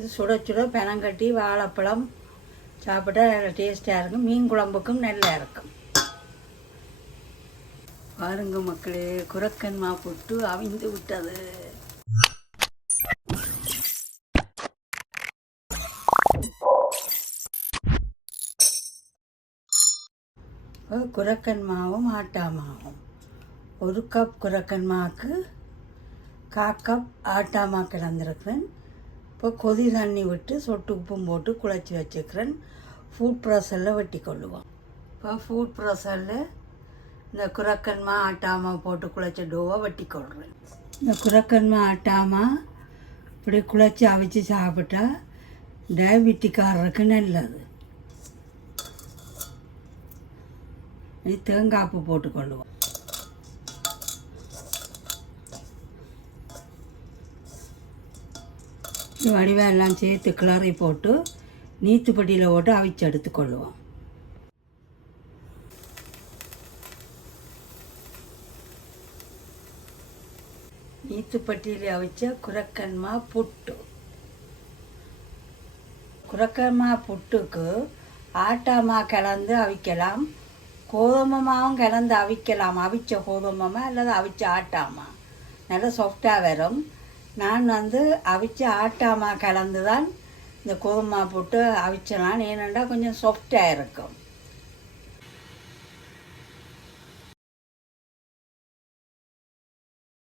இது சுட சுட பெனங்கட்டி வாழைப்பழம் சாப்பிட்டா டேஸ்ட்டாக இருக்கும். மீன் குழம்புக்கும் நல்லா இருக்கும். பாருங்க மக்களே குரக்கன்மா புட்டு அவிந்து விட்டது. குரக்கன் மாவும் ஆட்டா மாவும். ஒரு கப் குரக்கன் மாவுக்கு கா கப் ஆட்டா மா கலந்துருக்குறேன் இப்போ கொதி தண்ணி விட்டு சொட்டு உப்பும் போட்டு குழச்சி வச்சுக்கிறேன். ஃபுட் ப்ராசரில் வெட்டி கொள்ளுவோம். இப்போ ஃபுட் ப்ராசரில் இந்த குரக்கன்மா ஆட்டாமா போட்டு குழச்ச டோவை வெட்டி கொள்கிறேன் இந்த குரக்கன்மா ஆட்டாமா இப்படி குழச்சி அவிச்சு சாப்பிட்டா டயபெட்டிக்காரருக்கு நல்லது. இது தேங்காய்ப்பு போட்டுக்கொள்ளுவோம் வடிவாக வடிவம் எல்லாம் சேர்த்து கிளறி போட்டு நீத்துப்பட்டியில் போட்டு அவிச்சு எடுத்துக்கொள்ளுவோம் நீத்துப்பட்டியில் அவிச்ச குரக்கன்மா புட்டு. குரக்கன்மா புட்டுக்கு ஆட்டாமா கலந்து அவிக்கலாம். கோதுமமாவும் கலந்து அவிக்கலாம். அவிச்ச கோதுமமாக அல்லது அவிச்ச ஆட்டாமா நல்லா சாஃப்டாக வரும். நான் வந்து அவிச்ச ஆட்டாமா கலந்து தான் இந்த கோதுமா போட்டு அவிச்சலாம். ஏனெண்டா கொஞ்சம் சாஃப்டாக இருக்கும்.